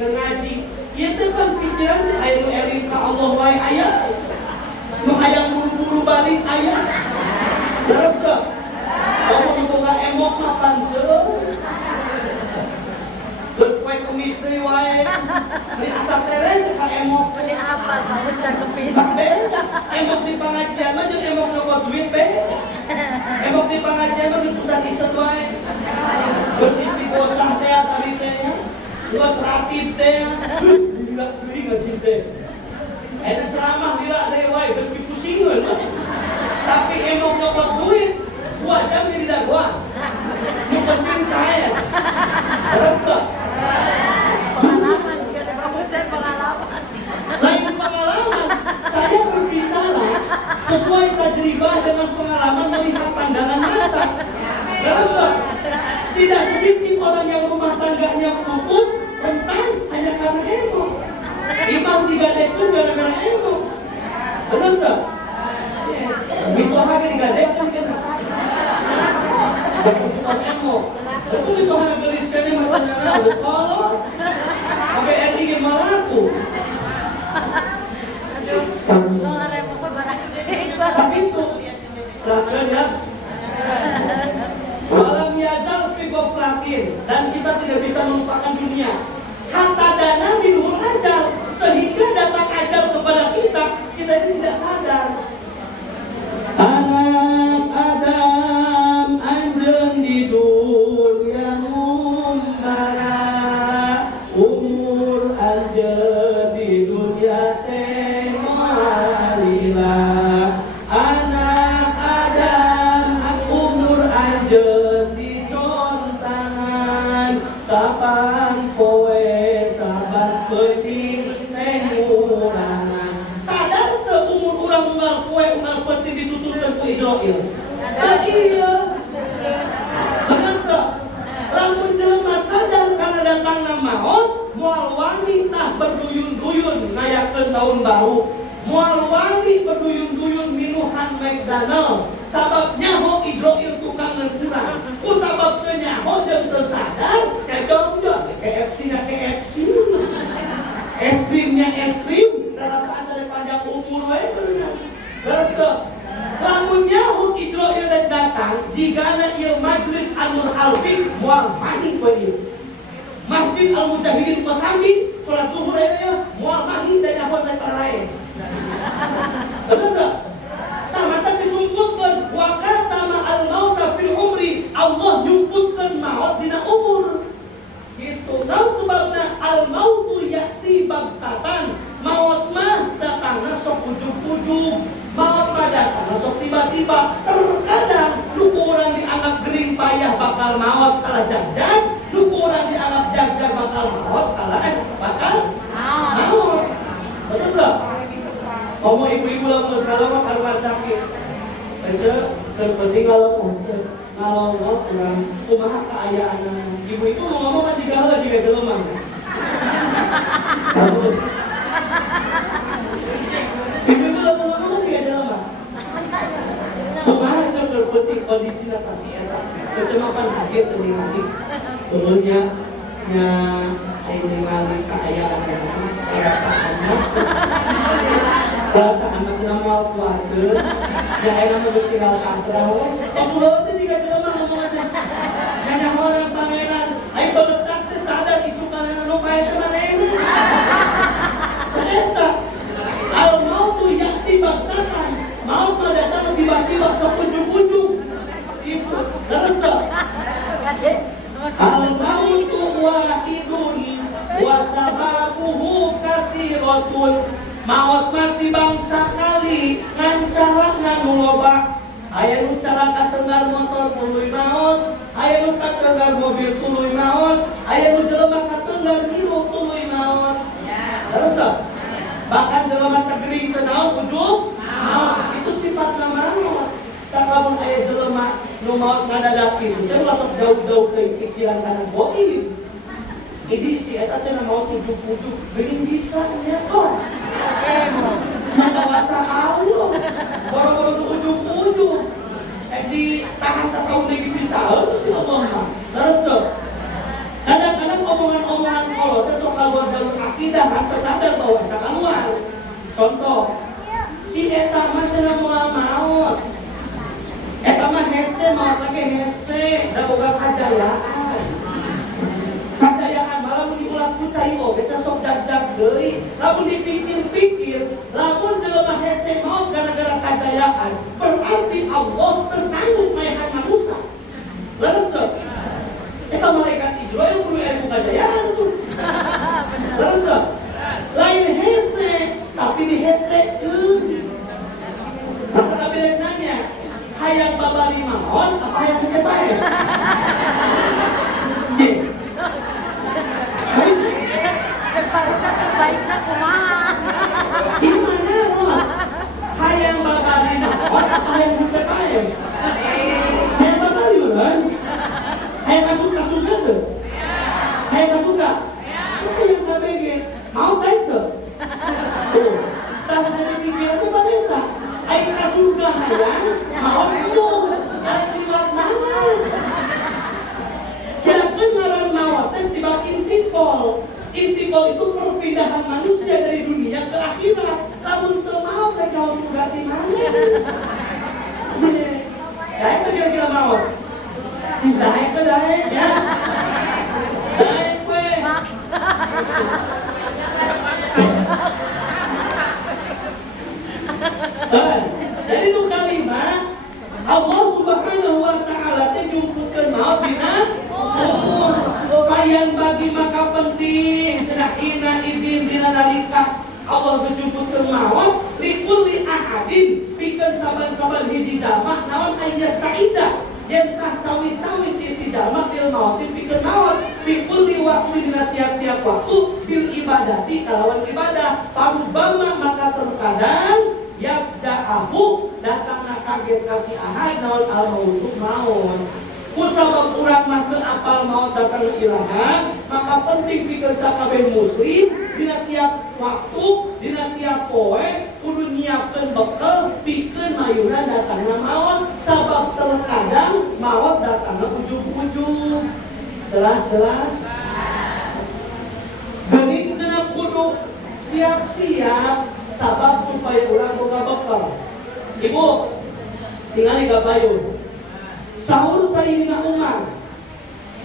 ngaji. Ieu teh kan pikiran teh aya nu eling ka Allah wae aya. Nu hayang buru-buru balik aya. Terus teh kamu boga emok mapan seueur. Terus poe kemis deui wae. Ini asal tereng teh ka emok. Ini apa? Pak Ustaz kepis. Emok di pengajian mah jeung emok nyokot duit be. Emok di pengajian mah geus pusat iset wae. Geus istighosah teh tadi teh. Geus ratib teh. Gila deui ngaji teh. Enak ceramah gila deui wae geus dipusingkeun. Tapi emok nyokot duit 2 jam di dagoan. Yang penting cair. Terus tuh. Pengalaman juga ada Pak Ustaz pengalaman. Lain pengalaman, saya berbicara sesuai tajribah dengan digadekeun gara-gara emo. Bener tak? Mitoha ge digadekeun kan. Bagi suka emo. Itu mitoha geus kana macana geus kolot. Sampai ending ge malaku. Tapi itu rasakan ya. Walam yazal fi ghaflatin, dan kita tidak bisa melupakan dunia. Hatta dana minhul ajal, sehingga datang ajal kepada kita ini tidak sadar. Anak Adam anjeun di dunia ngumbara, umur anjeun di dunia teh malila. Anak Adam umur anjeun di contangan, saban poe saban peuting teh ngurangan. Sadar teu umur urang unggal poe unggal peuting ditutupkeun ku Israil? Da ieu. Bener teu? Lamun jelema sadar kana datangna maut, moal wani tah berduyun-duyun ngayakeun tahun baru. Moal wani berduyun-duyun minuhan McDonald. Sababnya ho Israil tukang ngeukurang. Ku sababna nyaho jeung teu sadar, kejongjo KFC nya KFC. Es krimnya es krim, rasaan dari panjang umur we bener. Terus teu lamun nyaho Israil rek datang, jigana ieu majlis Anur Alfiq moal mani we ieu. Masjid Al-Mujahidin Kosambi, salat zuhur aya moal mani da nyaho rek lain. Bener tak? Tamatan disumputkan wakata ma'al mauta fil umri, Allah nyumputkan maut dina umur. Gitu. Tahu sebabna al mautu ya'ti baghtatan. Maut mah datangna sok ujug-ujug. Maut mah datangna sok tiba-tiba. Terkadang luku urang dianggap gering payah bakal maut kala jag-jag, luku urang dianggap jag-jag bakal maut kala bakal maut. Betul tak? Ngomong ibu-ibu lah sekarang mah karena sakit. Aja terpenting kalau orang kumaha keayaan ibu itu mau ngomong kan juga gelemang. Ibu-ibu lah mau ngomong kan juga gelemang. Kumaha terpenting kondisinya pasien. Kecemasan hati teningali. Sebelumnya nya ningali keayaan perasaannya. Perasaan macam mau keluarga, ya enak mau tinggal pasrah. Pas ulah teh jika jelema ngomong aja, nanya orang pangeran, ayo beletak teh sadar isu kanana nu kae teh manehna. Eta al mautu ya'ti baghtatan, maut mah datang tiba-tiba sok ujug-ujug. Gitu. Terus tuh. Al mautu wahidun wa sababuhu katsiratun. Maut mati bangsa kali ngan carana nu loba. Aya nu cara katenggar motor tuluy maut, aya nu katenggar mobil tuluy maut, aya nu jelema katenggar hirup tuluy maut. Terus tah. Bahkan jelema tegering teu naon ujug maut. Itu sifatna maut. Tak lamun aya jelema nu maut ngadadak kitu, teh sok jauh-jauh teuing pikiran kana boi. Ini si eta cenah maut ujug-ujug geuning bisa nya kok. Mengawasa Allah, boro-boro ujung-ujung, ditahan setahun lagi bisa, si Allah mah. Terus tuh, kadang-kadang omongan-omongan kalau kita sok keluar jalur akidah, kan sadar bahwa kita keluar. Contoh, si eta mah cenah moal maut, eta mah hese maut lagi hese, da boga kajayaan. Kajayaan malah mun diulah ku cai oge sok jag-jag deui. Lamun dipikir-pikir, lamun jelema hese maut gara-gara kajayaan, berarti Allah tersanggup mayahan manusia. Leres teu? Eta malaikat Israil kudu ilmu kajayaan tuh. Leres teu? Lain hese, tapi dihesekeun. Maka kabeh nanya, hayang babari maut apa hayang hese bae? Baiknya kumaha? Gimana loh? Hayang babari maut apa hayang hese bae? Hayang babari kan? Hayang kasuka tuh? Hayang kasuka? Hayang kabeh ge. Mau bae tuh? pemindahan manusia dari dunia ke akhirat. Lamun teu maot teh kaos surga di mana? Daek teh kira-kira maot. Daek teh daek ya. Daek we. Maksa. Jadi nu kalima Allah Subhanahu wa taala teh jumputkeun maot dina umur. Lumayan bagi maka penting cenah ina idin dina nalika Allah menjumputkeun maot likulli ahadin pikeun saban-saban hiji jalma naon ayyas taida yen tah cawis-cawis isi jalma bil maot pikeun maot likulli waqtin dina tiap-tiap waktu bil ibadati kalawan ibadah parubama maka terkadang yabja'ahu datangna kaget kasih ahad naon al-maut maut kusabab urang mah teu apal maut datang ilaha maka penting pikeun sakabeh muslim dina tiap waktu dina tiap poe kudu nyiapkeun bekal pikeun mayuna datangna maut sabab terkadang maut datangna ujug-ujug jelas geuning cenah kudu siap-siap sabab supaya urang boga bekal. Ibu tingali gabayun sahur Sayyidina Umar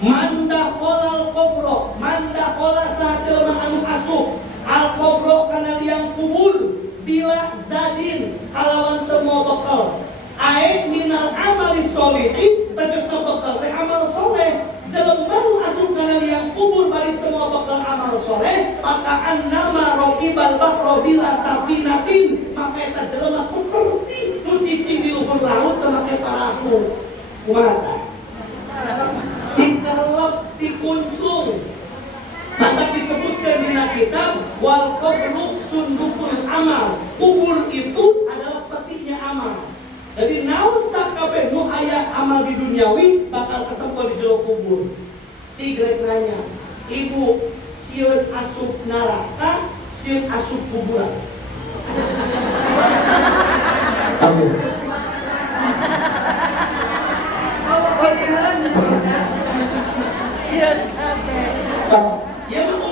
manda kholal kubro manda khola sajelma anu asup al kubro kana liang kubur bila zadin kalawan teu moal bekal ae minal amali sholihi tegasna bekal teh amal soleh jelema nu asup kana liang kubur bari teu moal bekal amal soleh maka annama raqibal bahra bila safinatin maka eta jelema seperti nu cicing di luhur laut teu make parahu kumaha dikelep dikuncung maka disebutkan di kitab wal qabru sundukul amal kubur itu adalah petinya amal jadi naon sakabeh nu aya amal di duniawi bakal ketemu di jero kubur si grek nanya ibu sieun asup neraka sieun asup kuburan amin ya mah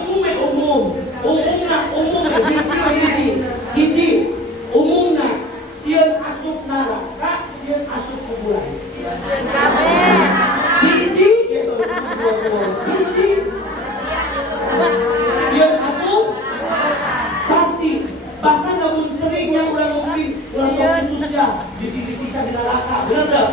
umumna hiji umumna sieun asup neraka sieun asup kuburan Sieun kabeh. hiji gitu hiji sieun asup pasti bahkan namun seringnya ulah mungkin ulah sok itu sia disi-disa di neraka bener teu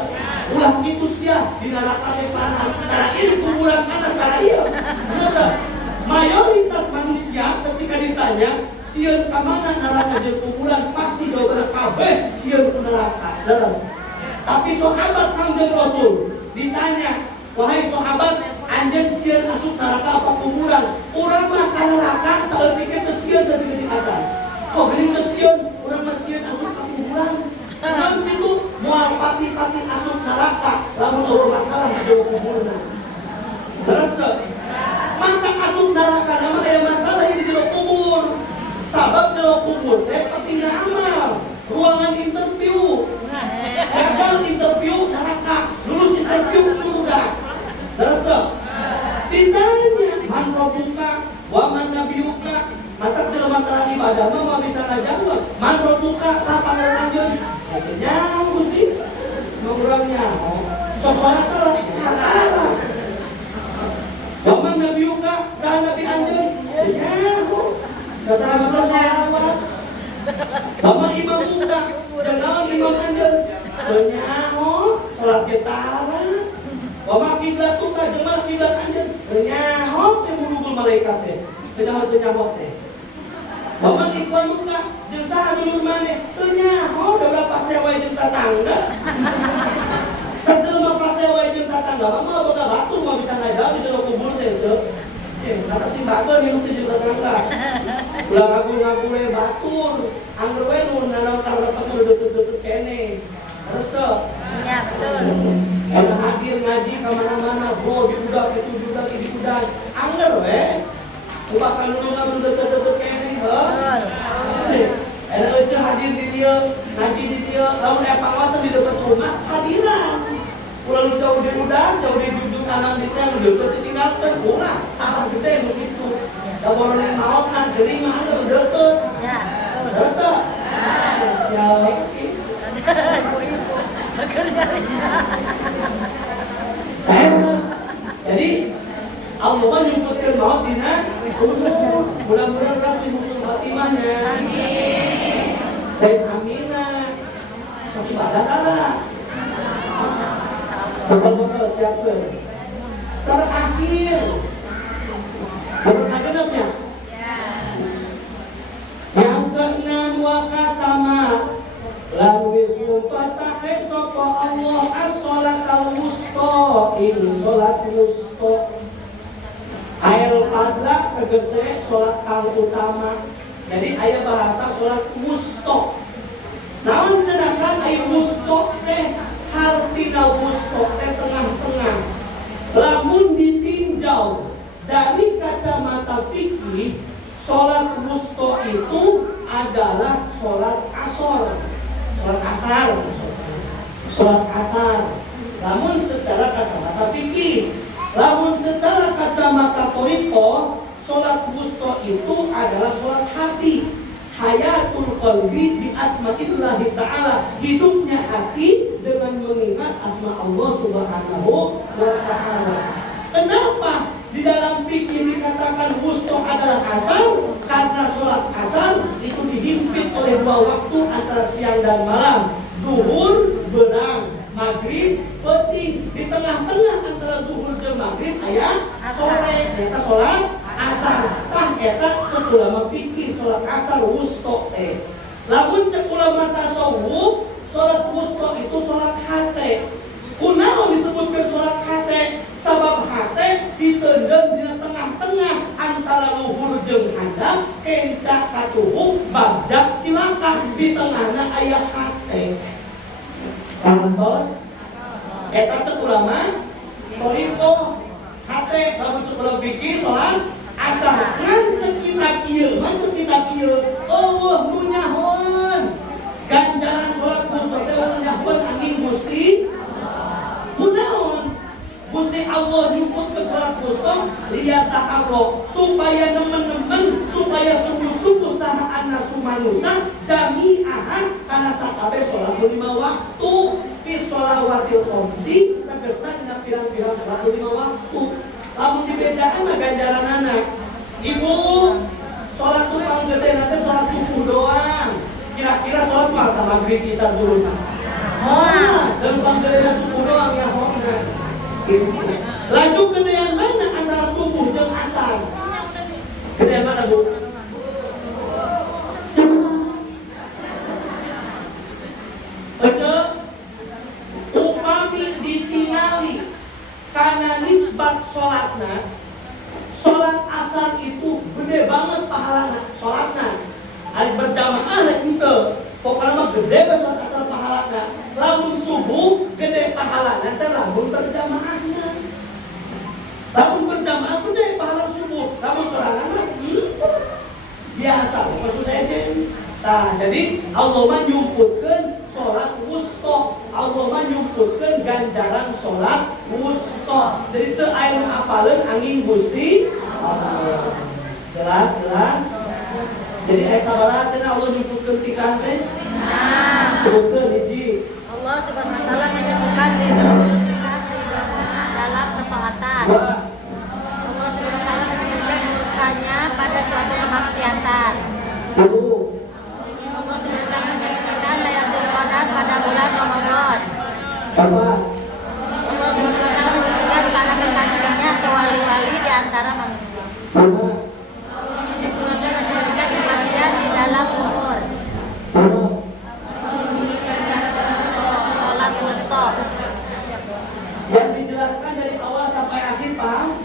ulah kitu sia di neraka teh panas tara ieu kuburan panas tara ieu bener teu mayoritas manusia ketika ditanya sieun ka mana neraka jeung kuburan pasti jawabanna kabeh sieun ke neraka jelas tapi sahabat Kangjeng Rasul ditanya wahai sahabat anjeun sieun asup neraka apa kuburan urang mah ka neraka saeutik teh sieun saeutik acan kok geuning teh sieun urang mah sieun asup ka kuburan kan itu moal pati-pati asup neraka lamun eueuh masalah di jero kuburna terus teh masa asup neraka nama aya masalah di jero kubur sabab jero kubur teh pentingna amal ruangan interview gagal interview neraka lulus interview surga terus teh ditanya man rabbuka wa man nabiyuka mata jelema terang ibadah mah bisa ngajawab man rabbuka sapa ngaranjeun nyang Gusti ngurangnya sok salat teh kata Waman nabiyuka saha nabi anjeun nyaho kata maka sahabat Waman imamuka naon imam anjeun nyaho salat getara Waman kiblatuka jeung kiblat anjeun nyaho teh mulugul malaikat teh nyaho teh nyaho teh Waman ikwanuka jeung saha dulur maneh teu nyaho da berapa sewa jeung tatangga jelema pasewa jeung tatangga mah boga batur mah bisa ngajal di jero kubur teh ceu. Kata si batur minum di jeung tatangga. Ulah ngaku-ngaku we batur, angger we nu nanaon karep deut-deut kene. Terus teh. Iya betul. Ada hadir ngaji ka mana-mana, bro diudag itu diudag ini diudag. Angger we. Ubah kaluluna mun deut-deut kene heuh. Ada eueuh hadir di dieu, ngaji di dieu, lamun aya pangawasan di dekat rumah hadiran. Ulah jauh di udang, jauh di duduk kanan di teh, udah ditinggalkan, ulah salah gede begitu. Da boroneng maot Jadi mana udah deket. Ya, betul. Terus tak? Ya, Ibu-ibu bekerja. jadi Allah menyebutkan maut dina umur. Mudah-mudahan kasih husnul khatimahnya. Amin. Dan aminah. Tapi pada tara. Betul-betul siapkan. Terakhir. Berapa genapnya? Yang keenam wakatama lan wis nyumpatake sapa Allah as-sholatal wusta ing salat wusta. Ail qadla tegese salat kang utama. Jadi aya bahasa salat wusta. Naon cenah aya wusta teh hartina wusta teh tengah-tengah. Lamun ditinjau dari kacamata fikih, sholat wusta itu adalah sholat asar. Sholat asar. Sholat asar. Namun secara kacamata fikih, namun secara kacamata toriko, sholat wusta itu adalah sholat hati. Hayatul qalbi bi asma'illahi ta'ala. Hidupnya hati dengan mengingat asma Allah subhanahu wa ta'ala. Kenapa di dalam fikih dikatakan wusta adalah asar? Karena sholat asar itu dihimpit oleh dua waktu antara siang dan malam. Duhur, berang, maghrib, peti. Di tengah-tengah antara duhur dan maghrib aya sore. Eta sholat asar. Tah eta seulama fikih sholat asar wusta teh. Lamun cek ulama tasawuf, sholat wusta itu sholat hate. Kunaon disebutkan sholat hate? Sabab hate ditendang di tengah-tengah antara luhur jeung handap, kencak katuhuk, bagjak cilaka. Di tengahna aya hate. Kantos eta cek ulama toriko hate. Lamun cek ulama fikih sholat asar. Ngancek kitab ieu, ngancek kitab ieu. Eueuh nu nyahon. Ganjaran sholat wusta teh nyahon angin Gusti. Kunaon? Gusti Allah nyebut ke sholat wusta lihat Allah supaya nemen-nemen, supaya sungguh-sungguh saha annasu manusia jami'ah kana sakabeh sholat 5 waktu fi sholawatil khamsi tegasna dina pirang-pirang sholat 5 waktu. Lamun dibedaan mah ganjaran anak. Ibu, sholat tu paling gede nanti sholat subuh doang. Kira-kira sholat mah maghrib isya dulu. Dan paling gede subuh doang ya hona. Laju gedean mana antara subuh dan asar? Gedean mana bu? Ece, upami ditingali karena nisbat sholatna. Sholat asar itu gede banget pahalana. Sholatna hari berjamaah itu pokoknya mah gede banget sholat asar pahalana. Lamun subuh gede pahalana teh lamun berjamaahnya. Lamun berjamaah gede pahala subuh. Lamun sorangan mah biasa maksud saya aja. Nah, jadi Allah mah nyumputkeun sholat wusta. Allah mah nyumputkeun ganjaran sholat wusta. Jadi teu aya apaleun angin Gusti Allah. Jelas. Jadi aya sabaraha cenah Allah nyumputkeun ti teh? Nah, sebutkeun hiji. Allah Subhanahu wa taala menyebutkan di dalam ketaatan. Allah Subhanahu wa taala menyebutkannya pada suatu kemaksiatan. Allah Subhanahu wa taala menyebutkan Lailatul Qadar pada bulan Ramadan. Allah Subhanahu wa taala menyebutkan para kekasihnya atau wali-wali di antara manusia. Allah Subhanahu wa taala menyebutkan kematian di dalam umur. Yang dijelaskan dari awal sampai akhir paham?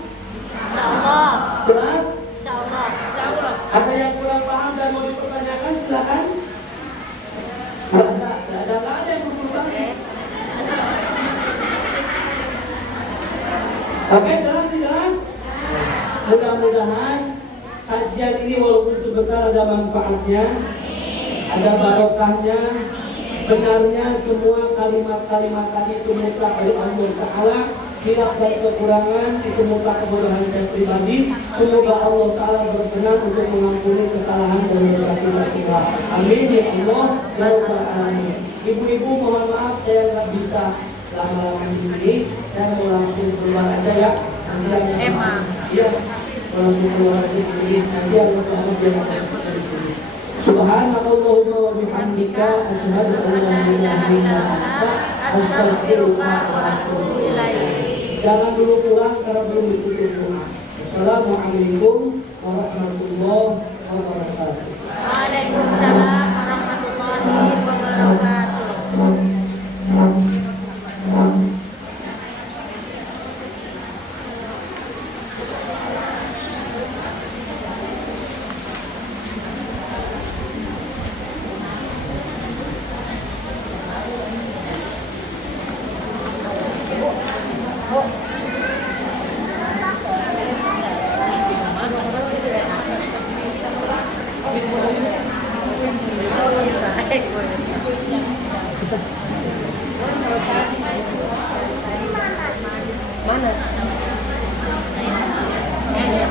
Insyaallah. Jelas? Insyaallah. Ada yang kurang paham dan mau dipertanyakan silakan. Enggak ada yang belum paham. Oke, jelas. Mudah-mudahan kajian ini walaupun sebentar ada manfaatnya, ada barokahnya. Benarnya semua kalimat-kalimat tadi itu mutlak dari Allah Ta'ala. hilaf dan kekurangan itu mutlak kebodohan saya pribadi. Semoga Allah Ta'ala berkenan untuk mengampuni kesalahan dan dosa kita semua. Amin ya Allah ya Rabbal Alamin. Ibu-ibu mohon maaf saya nggak bisa lama-lama di sini. Saya mau langsung keluar aja ya. Nanti Emang. Iya, mau langsung keluar di sini. Nanti Allah Ta'ala biar di sini. Subhanallahumma wa bihamdika asyhadu an la ilaha illa anta astaghfiruka wa atubu ilaik. Jangan dulu pulang karena belum ditutup. Assalamualaikum warahmatullahi wabarakatuh.